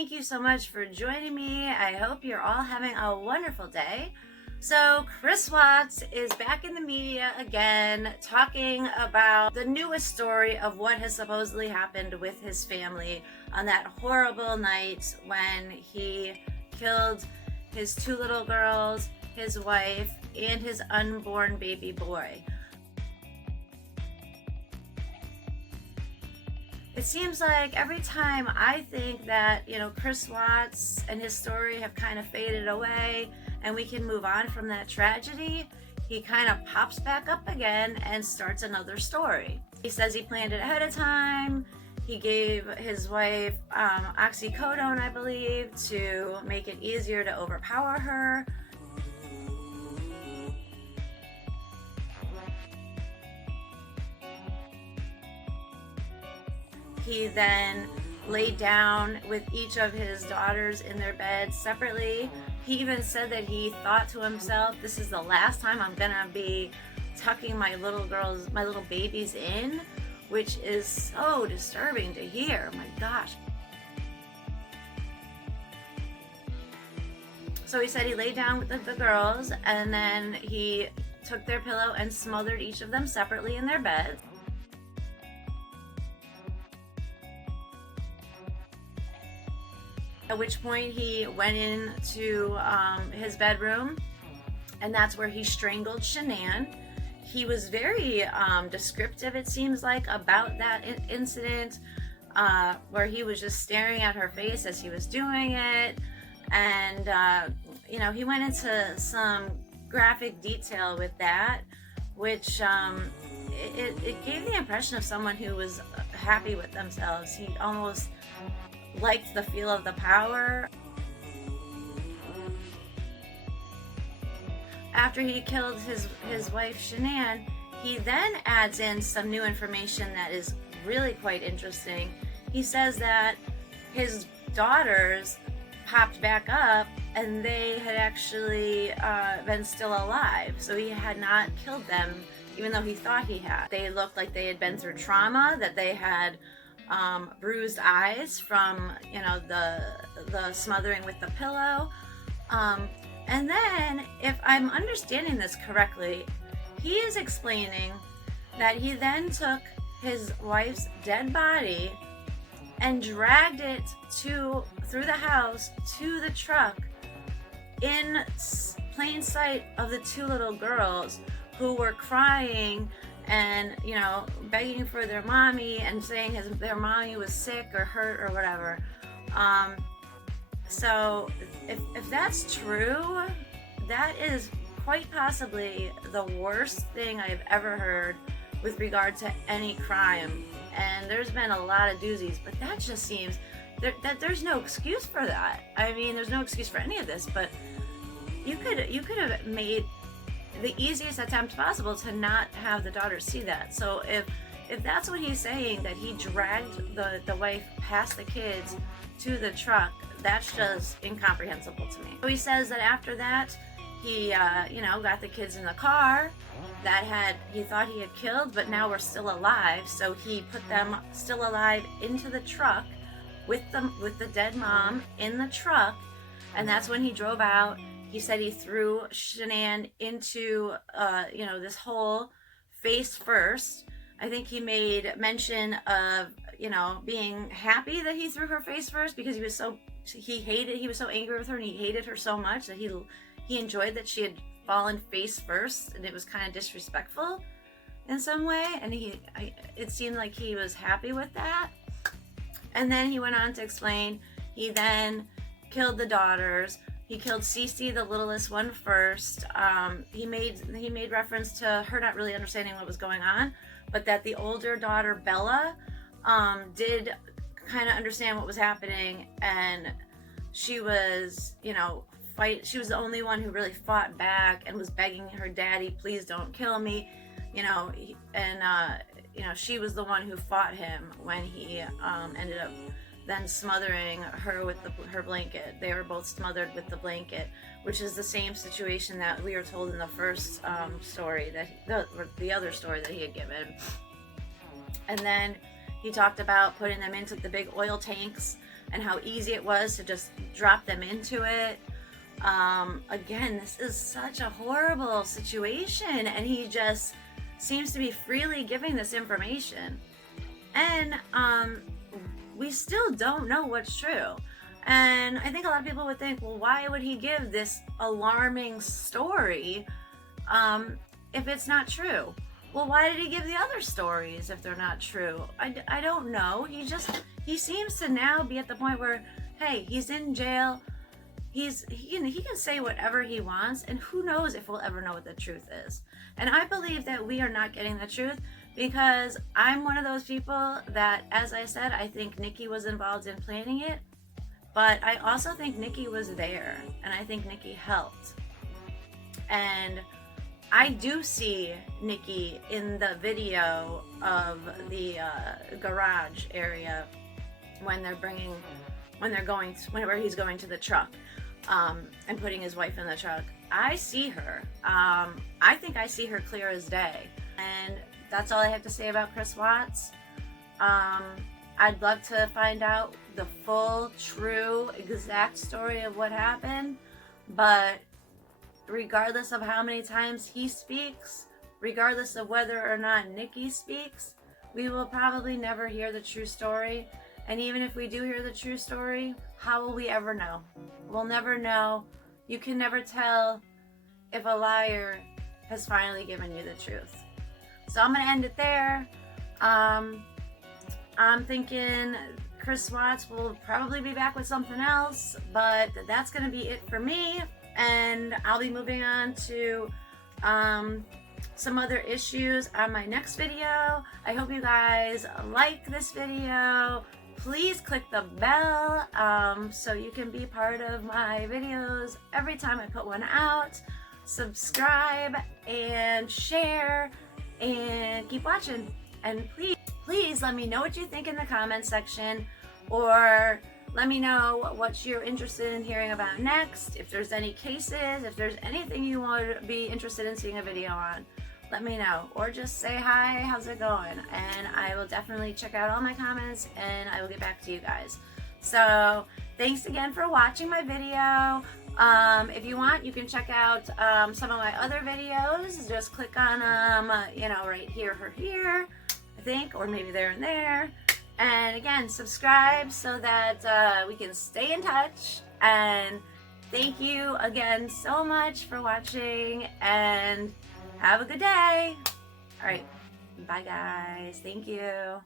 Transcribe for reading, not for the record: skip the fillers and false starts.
thank you so much for joining me. I hope you're all having a wonderful day. So Chris Watts is back in the media again, talking about the newest story of what has supposedly happened with his family on that horrible night when he killed his 2 little girls, his wife, and his unborn baby boy. It seems like every time I think that, Chris Watts and his story have kind of faded away and we can move on from that tragedy, he kind of pops back up again and starts another story. He says he planned it ahead of time. He gave his wife oxycodone, I believe, to make it easier to overpower her. He then laid down with each of his daughters in their beds separately. He even said that he thought to himself, this is the last time I'm gonna be tucking my little babies in, which is so disturbing to hear. My gosh. So he said he laid down with the girls, and then he took their pillow and smothered each of them separately in their beds. At which point he went into his bedroom, and that's where he strangled Shannan. He was very descriptive, it seems like, about that incident, where he was just staring at her face as he was doing it. And, he went into some graphic detail with that, which it gave the impression of someone who was happy with themselves. He almost liked the feel of the power. After he killed his wife Shannan, he then adds in some new information that is really quite interesting. He says that his daughters popped back up and they had actually been still alive, so he had not killed them even though he thought he had. They looked like they had been through trauma, that they had bruised eyes from the smothering with the pillow, and then, if I'm understanding this correctly, he is explaining that he then took his wife's dead body and dragged it through the house to the truck in plain sight of the 2 little girls, who were crying and begging for their mommy and saying their mommy was sick or hurt or whatever. So if that's true, that is quite possibly the worst thing I've ever heard with regard to any crime. And there's been a lot of doozies, but that just seems that there's no excuse for that. I mean, there's no excuse for any of this, but you could have made the easiest attempt possible to not have the daughters see that. So if that's what he's saying, that he dragged the wife past the kids to the truck, that's just incomprehensible to me. So he says that after that, he got the kids in the car that he thought he had killed, but now were still alive. So he put them still alive into the truck with the dead mom in the truck, and that's when he drove out. He said he threw Shannan into, this hole face first. I think he made mention of, being happy that he threw her face first because he was so angry with her and he hated her so much that he enjoyed that she had fallen face first, and it was kind of disrespectful in some way. And it seemed like he was happy with that. And then he went on to explain he then killed the daughters. He killed CeCe, the littlest one, first. He made reference to her not really understanding what was going on, but that the older daughter, Bella, did kind of understand what was happening, and she was, she was the only one who really fought back and was begging her daddy, please don't kill me, she was the one who fought him when he ended up then smothering her with her blanket. They were both smothered with the blanket, which is the same situation that we were told in the first story, the other story that he had given. And then he talked about putting them into the big oil tanks and how easy it was to just drop them into it. Again, this is such a horrible situation, and he just seems to be freely giving this information. And we still don't know what's true. And I think a lot of people would think, well, why would he give this alarming story if it's not true? Well, why did he give the other stories if they're not true? I don't know. He seems to now be at the point where, hey, he's in jail. He can say whatever he wants, and who knows if we'll ever know what the truth is. And I believe that we are not getting the truth, because I'm one of those people that, as I said, I think Nikki was involved in planning it, but I also think Nikki was there, and I think Nikki helped. And I do see Nikki in the video of the garage area whenever he's going to the truck and putting his wife in the truck. I see her. I think I see her clear as day. And that's all I have to say about Chris Watts. I'd love to find out the full, true, exact story of what happened, but regardless of how many times he speaks, regardless of whether or not Nikki speaks, we will probably never hear the true story. And even if we do hear the true story, how will we ever know? We'll never know. You can never tell if a liar has finally given you the truth. So I'm going to end it there. I'm thinking Chris Watts will probably be back with something else, but that's going to be it for me. And I'll be moving on to some other issues on my next video. I hope you guys like this video. Please click the bell so you can be part of my videos every time I put one out. Subscribe and share and keep watching. And please let me know what you think in the comment section, or let me know what you're interested in hearing about next. If there's any cases, if there's anything you would be interested in seeing a video on, let me know. Or just say hi, how's it going? And I will definitely check out all my comments and I will get back to you guys. So thanks again for watching my video. If you want, you can check out some of my other videos. Just click on them, right here or here, I think, or maybe there and there. And again, subscribe so that we can stay in touch. And thank you again so much for watching, and have a good day. All right. Bye, guys. Thank you.